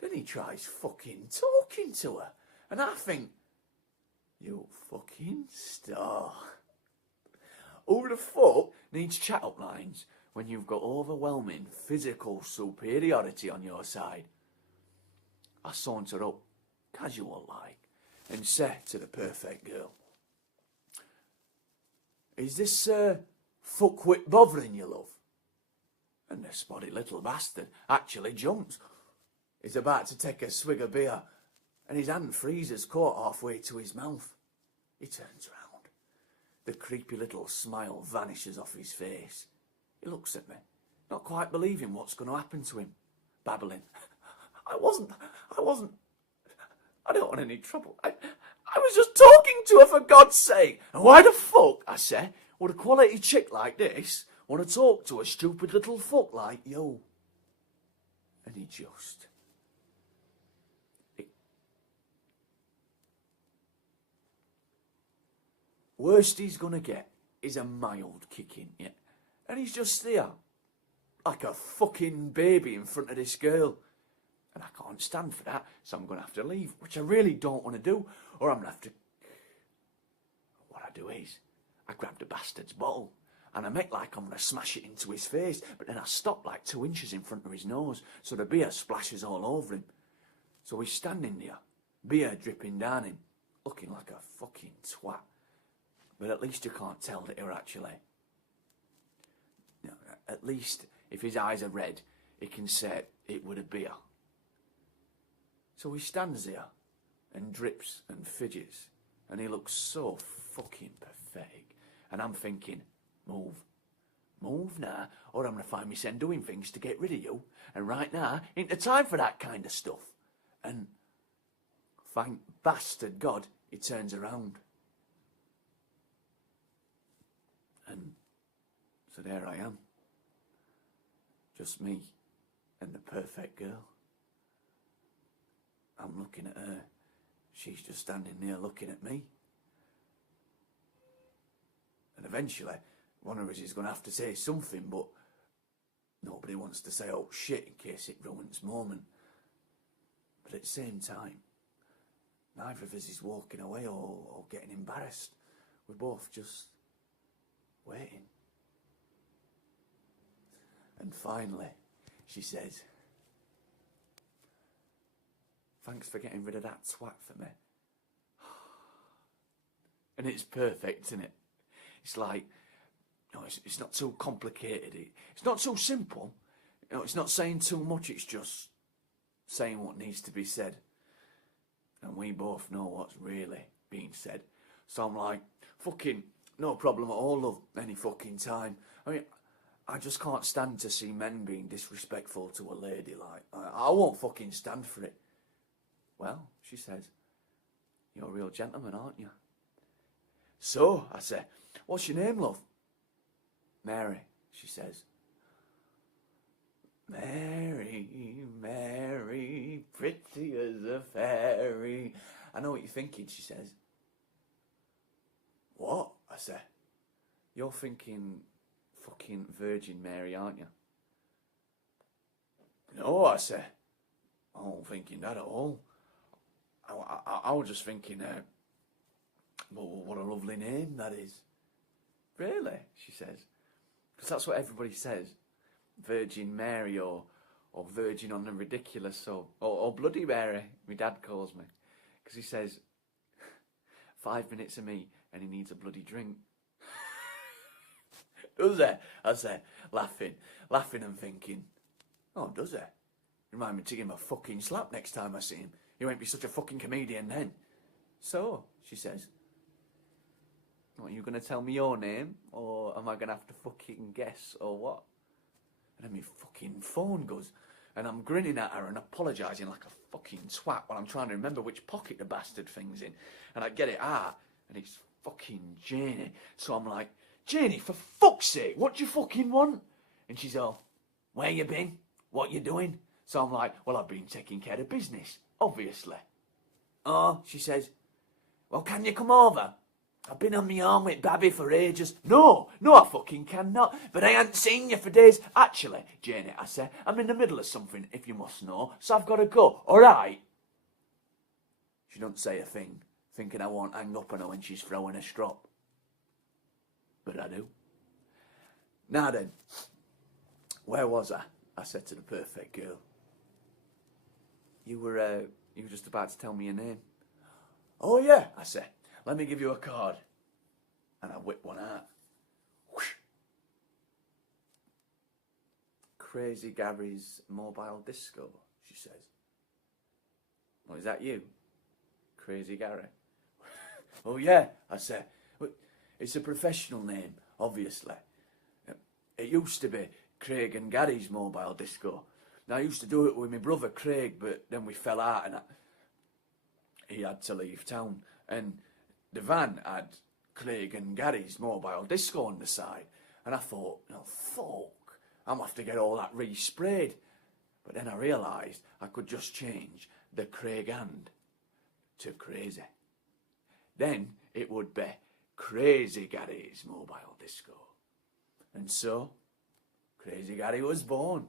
Then he tries fucking talking to her. And I think, you fucking star. Who the fuck needs chat-up lines when you've got overwhelming physical superiority on your side? I saunter up, casual-like, and say to the perfect girl, is this fuckwit bothering you, love? And the spotty little bastard actually jumps. He's about to take a swig of beer, and his hand freezes caught halfway to his mouth. He turns round. The creepy little smile vanishes off his face. He looks at me, not quite believing what's going to happen to him, babbling. I don't want any trouble. I was just talking to her, for God's sake. And why the fuck, I say, would a quality chick like this want to talk to a stupid little fuck like you? And he just... Worst he's going to get is a mild kicking, yeah? And he's just there, like a fucking baby in front of this girl. And I can't stand for that, so I'm going to have to leave, which I really don't want to do, or I'm going to have to... What I do is, I grab the bastard's bottle, and I make like I'm going to smash it into his face, but then I stop like 2 inches in front of his nose, so the beer splashes all over him. So he's standing there, beer dripping down him, looking like a fucking twat. But at least you can't tell that you're actually... No, at least, if his eyes are red, he can say it would a beer. So he stands there and drips and fidgets, and he looks so fucking pathetic. And I'm thinking, move. Move now, or I'm going to find myself doing things to get rid of you. And right now, ain't the time for that kind of stuff. And thank bastard God, he turns around. And so there I am. Just me and the perfect girl. I'm looking at her. She's just standing there looking at me. And eventually, one of us is going to have to say something, but nobody wants to say, oh shit, in case it ruins the moment. But at the same time, neither of us is walking away or getting embarrassed. We're both just waiting. And finally, she says, thanks for getting rid of that twat for me. And it's perfect, isn't it? It's like, no, it's not too complicated. It's not too simple. You know, it's not saying too much. It's just saying what needs to be said. And we both know what's really being said. So I'm like, fucking no problem at all, love, any fucking time. I mean, I just can't stand to see men being disrespectful to a lady. Like, I won't fucking stand for it. Well, she says, you're a real gentleman, aren't you? So, I say, what's your name, love? Mary, she says. Mary, Mary, pretty as a fairy. I know what you're thinking, she says. What? I say. You're thinking fucking Virgin Mary, aren't you? No, I say. I wasn't thinking that at all. I was just thinking, well, what a lovely name that is. Really? She says. Because that's what everybody says. Virgin Mary or Virgin on the Ridiculous or Bloody Mary, my dad calls me. Because he says, 5 minutes of me and he needs a bloody drink. Does he? I say, laughing and thinking, oh, does he? Remind me to give him a fucking slap next time I see him. He won't be such a fucking comedian then. So, she says, what, are you going to tell me your name? Or am I going to have to fucking guess or what? And then my fucking phone goes. And I'm grinning at her and apologising like a fucking twat while I'm trying to remember which pocket the bastard thing's in. And I get it out, and it's fucking Janie. So I'm like, Janie, for fuck's sake, what do you fucking want? And she's all, where you been? What you doing? So I'm like, well, I've been taking care of business, obviously. Oh, she says, well, can you come over? I've been on my arm with Babby for ages. No, I fucking cannot. But I ain't seen you for days. Actually, Janie, I say, I'm in the middle of something, if you must know, so I've got to go, all right? She don't say a thing, thinking I won't hang up on her when she's throwing a strop. But I do. Now then, where was I? I said to the perfect girl. You were just about to tell me your name. Oh yeah, I said. Let me give you a card. And I whip one out. Whoosh. Crazy Gary's Mobile Disco, she says. Well, is that you? Crazy Gary? Oh yeah, I said. It's a professional name, obviously. It used to be Craig and Gary's Mobile Disco. Now, I used to do it with my brother Craig, but then we fell out and he had to leave town. And the van had Craig and Gary's Mobile Disco on the side. And I thought, oh, fuck, I'm going to have to get all that resprayed. But then I realised I could just change the Craig and to Crazy. Then it would be Crazy Gary's Mobile Disco. And so, Crazy Gary was born.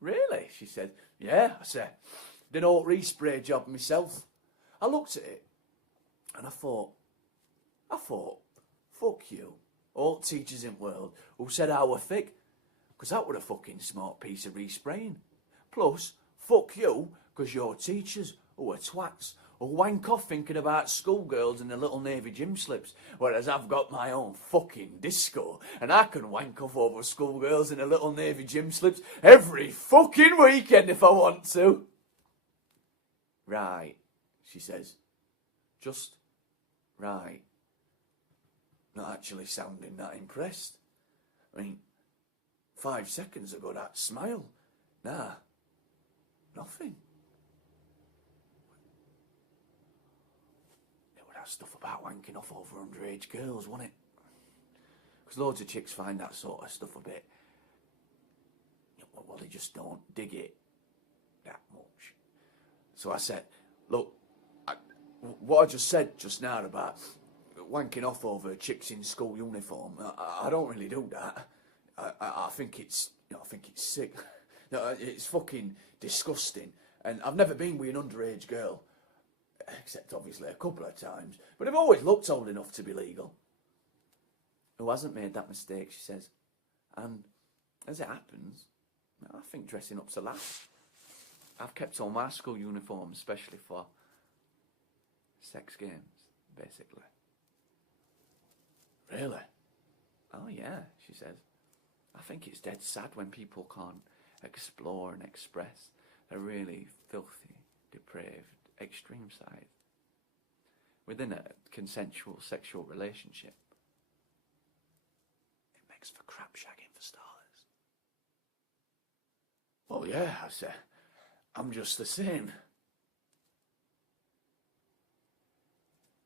Really? She said. Yeah, I said. Did all respray job myself. I looked at it and I thought, fuck you, all teachers in the world who said I were thick, because that were a fucking smart piece of respraying. Plus, fuck you, because you're teachers who are twats, who wank off thinking about schoolgirls in their little navy gym slips, whereas I've got my own fucking disco, and I can wank off over schoolgirls in their little navy gym slips every fucking weekend if I want to. Right, she says. Just right. Not actually sounding that impressed. I mean, 5 seconds ago that smile. Nah, nothing. It would have stuff about wanking off over underage girls, wouldn't it? Because loads of chicks find that sort of stuff a bit... Well, they just don't dig it that much. So I said, look, what I just said just now about wanking off over chicks in school uniform, I don't really do that. I think it's, I think it's sick. No, it's fucking disgusting. And I've never been with an underage girl, except obviously a couple of times. But I've always looked old enough to be legal. Who hasn't made that mistake, she says. And as it happens, I think dressing up's a laugh. I've kept all my school uniforms, especially for sex games, basically. Really? Oh yeah, she says. I think it's dead sad when people can't explore and express their really filthy, depraved, extreme side within a consensual sexual relationship. It makes for crap shagging for starters. Well, yeah, I say, I'm just the same.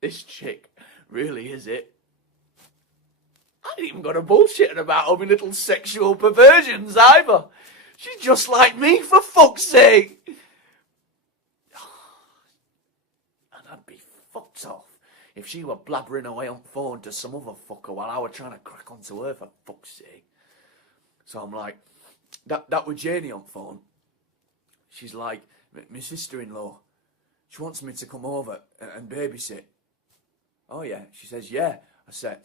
This chick really is it. I ain't even got a bullshitting about all my little sexual perversions either. She's just like me, for fuck's sake. And I'd be fucked off if she were blabbering away on phone to some other fucker while I were trying to crack onto her, for fuck's sake. So I'm like, that was Janie on phone. She's like, my sister-in-law, she wants me to come over and babysit. Oh yeah, she says, yeah. I said,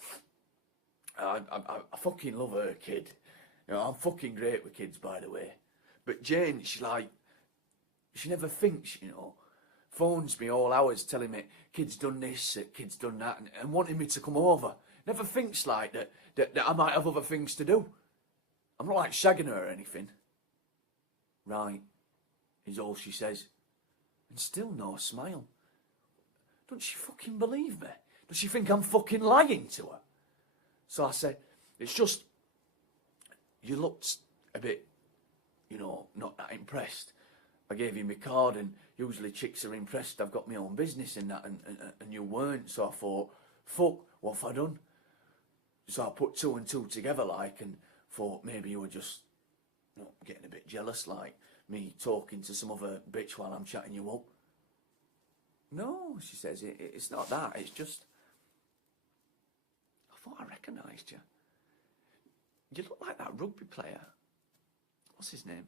I fucking love her kid. I'm fucking great with kids, by the way. But Jane, she's like, she never thinks, phones me all hours telling me kid's done this, kid's done that, and wanting me to come over. Never thinks like that I might have other things to do. I'm not like shagging her or anything. Right, is all she says. And still no smile. Don't she fucking believe me? Does she think I'm fucking lying to her? So I said, it's just, you looked a bit, not that impressed. I gave you my card, and usually chicks are impressed I've got my own business in that, and you weren't. So I thought, fuck, what have I done? So I put two and two together, like, and thought maybe you were just getting a bit jealous, like me talking to some other bitch while I'm chatting you up. No, she says, it's not that, it's just, thought I recognised you. You look like that rugby player. What's his name?